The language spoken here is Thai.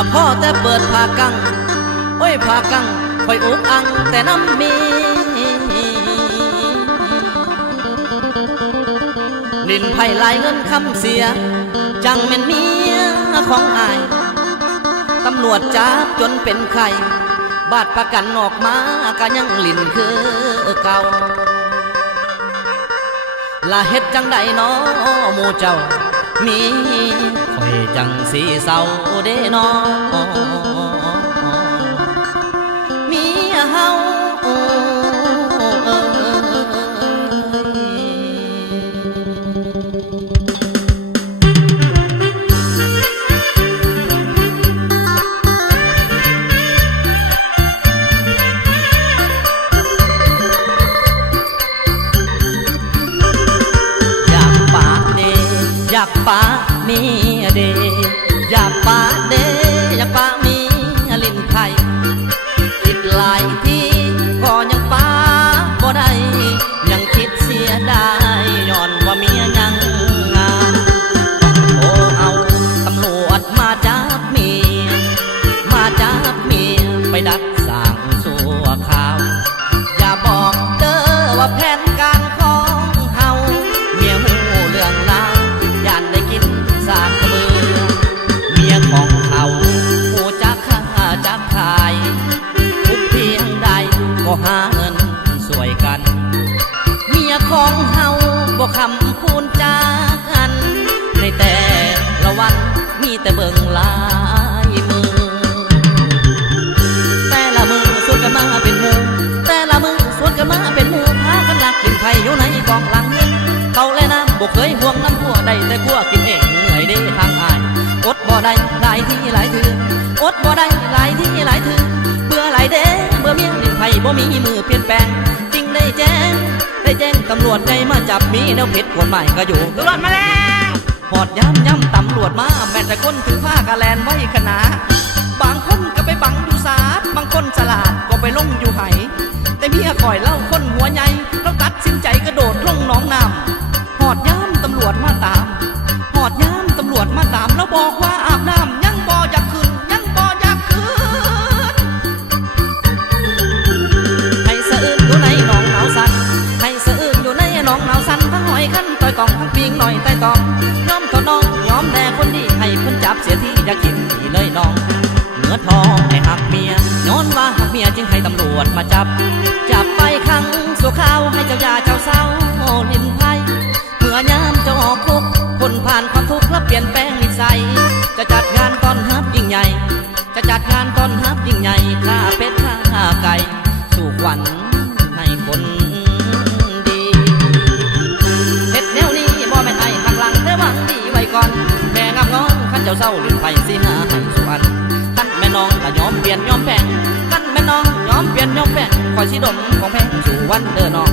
ละพ่อแต่เปิดผ้ากังโอ้ยผ้ากังคอยอุกอังแต่น้ำมีลินไผ่ลายเงินคำเสียจังเป็นเมียของอายตำรวจจับจนเป็นไข่บาดประกันออกมาก็ยังลินคือเก่าละเฮ็ดจังใดน้อหมู่เจ้ามีคอยจังสีเศร้าเด้น้อมีเฮาอยากปะมีเดอยากปะเดอยากปะมีลิ้นไข่คิดหลายที่ก็ยังปะบ่ได้ยังคิดเสียดายย้อนว่าเมียยังงามต้องโทรเอาตำรวจมาจับเมียไปดักสั่งสัวข่าวอย่าบอกเด้อว่าแผนการของเฮาเมียหูเรื่องราวย่านได้กินสากกระเบือเมียของเขาหูจักฆ่าจักขายทุกเพียงใดก็หาเงินสวยกันเมียของเฮาบ่คำพูนจากันในแต่ละวันมีแต่เบิ่งลายมือแต่ละมือสวดกันมาเป็นหมู่แต่ละมือสวดกันมาเป็นหมู่พากันหลักกินไผ่อยู่ในกองหลังเงินเขาและน้ำบ่เคยห่วงน้ำพัวใดแต่พัวกินเองเหนื่อยเด้ทางอายอดบ่ได้หลายที่หลายถืออดบ่ได้หลายที่หลายถือเบื่อหลายเด้เบื่อเมียลิ้นไผ่บ่มีมือเปลี่ยนแปลงจริงได้แจ้งตำรวจใจมาจับมีแนวผิดกฎหมายก็อยู่ตำรวจมาแล้วหอดย้ำตำรวจมาแม้แต่คนถือผ้ากะแลนไว้ขนาบางคนก็ไปบังอยู่ศาลบางคนฉลาดก็ไปลงอยู่ไหแต่เมียคอยเล่าคนหัวใหญ่แล้วตัดสินใจกระโดดลงหนองน้ำหอดย้ำตำรวจมาตามหอดย้ำตำรวจมาตามแล้วบอกว่าอาบน้ำยังบ่อยากขึ้นยังบ่อยากขึ้นให้สะอื้นอยู่ในหนองหนาวสันให้สะอื้นอยู่ในหนองหนาวสันทั้งหอยขั้นต่อยกองทั้งปิงหน่อยใต้ตองย้อมเขาน้องย้อมแด่คนดีให้เพิ่นจับเสียที่อยากกินที่เลยน้องเนื้อทองให้หักเมียย้อนว่าหักเมียจึงให้ตำรวจมาจับไปขังสู่ข้าวให้เจ้ายาเจ้าเศร้าลิ้นไผ่เมื่อยามจะออกคุกคนผ่านความทุกข์และเปลี่ยนแปลงนิสัยจะจัดงานต้อนรับยิ่งใหญ่จะจัดงานต้อนรับยิ่งใหญ่ฆ่าเป็ดฆ่าไก่สู่ขวัญให้คนดีเฮ็ดแนวนี้บ่แม่นไอ้ข้างหลังแต่หวังดีไว้ก่อนแม่งามงอนขันเจ้าเศร้าลิ้นไผ่สิหาให้สุวรรณขันแม่น้องก็ยอมเปลี่ยนยอมแปลงขันแม่น้องยอมเปลี่ยนยอมแปลงคอยสิดมของแพงสู่วันเด้อน้อง